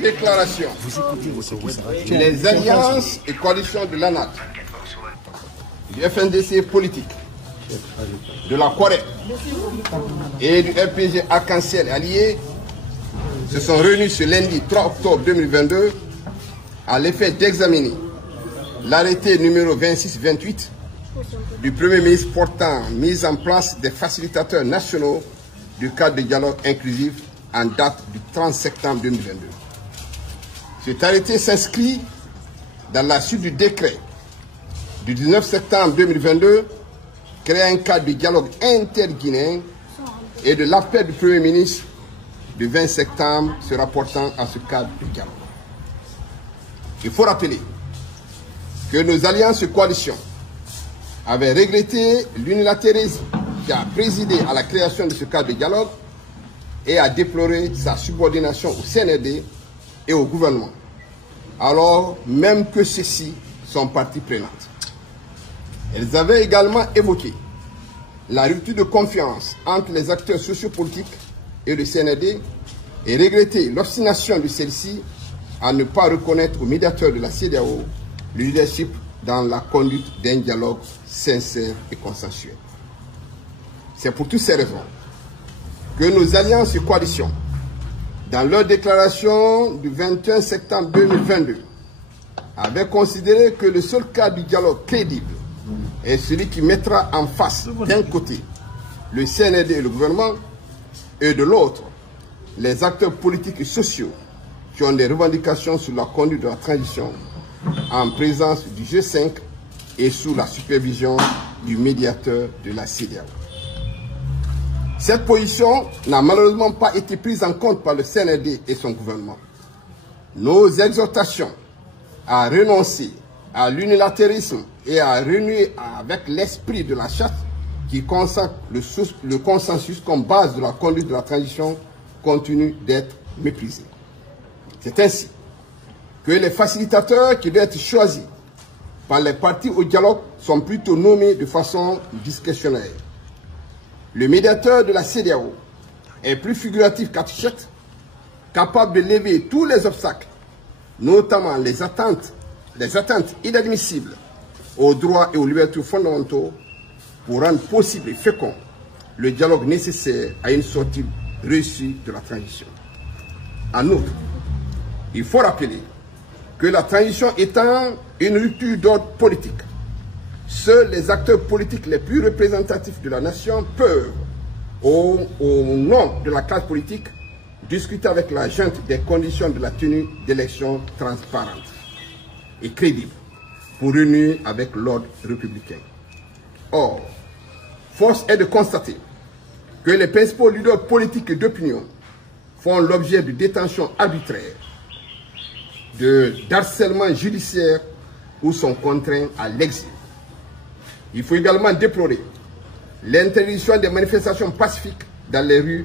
déclaration. Les alliances et coalitions de l'ANAT, du FNDC politique, de la Corée et du RPG Arc-en-Ciel allié se sont réunis ce lundi 3 octobre 2022 à l'effet d'examiner l'arrêté numéro 2628 du Premier ministre portant mise en place des facilitateurs nationaux du cadre de dialogue inclusif en date du 30 septembre 2022. Cet arrêté s'inscrit dans la suite du décret du 19 septembre 2022 créant un cadre de dialogue interguinéen et de l'appel du Premier ministre du 20 septembre se rapportant à ce cadre de dialogue. Il faut rappeler que nos alliances et coalitions avaient regretté l'unilatérisme qui a présidé à la création de ce cadre de dialogue et a déploré sa subordination au CNRD et au gouvernement, alors même que ceux-ci sont parties prenantes. Elles avaient également évoqué la rupture de confiance entre les acteurs sociopolitiques et le CNRD et regretté l'obstination de celle-ci à ne pas reconnaître au médiateur de la CEDEAO le leadership dans la conduite d'un dialogue sincère et consensuel. C'est pour toutes ces raisons que nos alliances et coalitions, dans leur déclaration du 21 septembre 2022, avaient considéré que le seul cadre du dialogue crédible est celui qui mettra en face, d'un côté, le CNRD et le gouvernement, et de l'autre, les acteurs politiques et sociaux qui ont des revendications sur la conduite de la transition en présence du G5 et sous la supervision du médiateur de la CEDEAO. Cette position n'a malheureusement pas été prise en compte par le CNRD et son gouvernement. Nos exhortations à renoncer à l'unilatérisme et à renouer avec l'esprit de la charte qui consacre le consensus comme base de la conduite de la transition continuent d'être méprisées. C'est ainsi que les facilitateurs qui doivent être choisis par les parties au dialogue sont plutôt nommés de façon discrétionnaire. Le médiateur de la CEDEAO est plus figuratif qu'architecte, capable de lever tous les obstacles, notamment les atteintes inadmissibles aux droits et aux libertés fondamentaux pour rendre possible et fécond le dialogue nécessaire à une sortie réussie de la transition. En outre, il faut rappeler que la transition étant une rupture d'ordre politique, seuls les acteurs politiques les plus représentatifs de la nation peuvent, au nom de la classe politique, discuter avec la junte des conditions de la tenue d'élections transparentes et crédibles pour renouer avec l'ordre républicain. Or, force est de constater que les principaux leaders politiques et d'opinion font l'objet de détentions arbitraires, d'harcèlement judiciaire ou sont contraints à l'exil. Il faut également déplorer l'interdiction des manifestations pacifiques dans les rues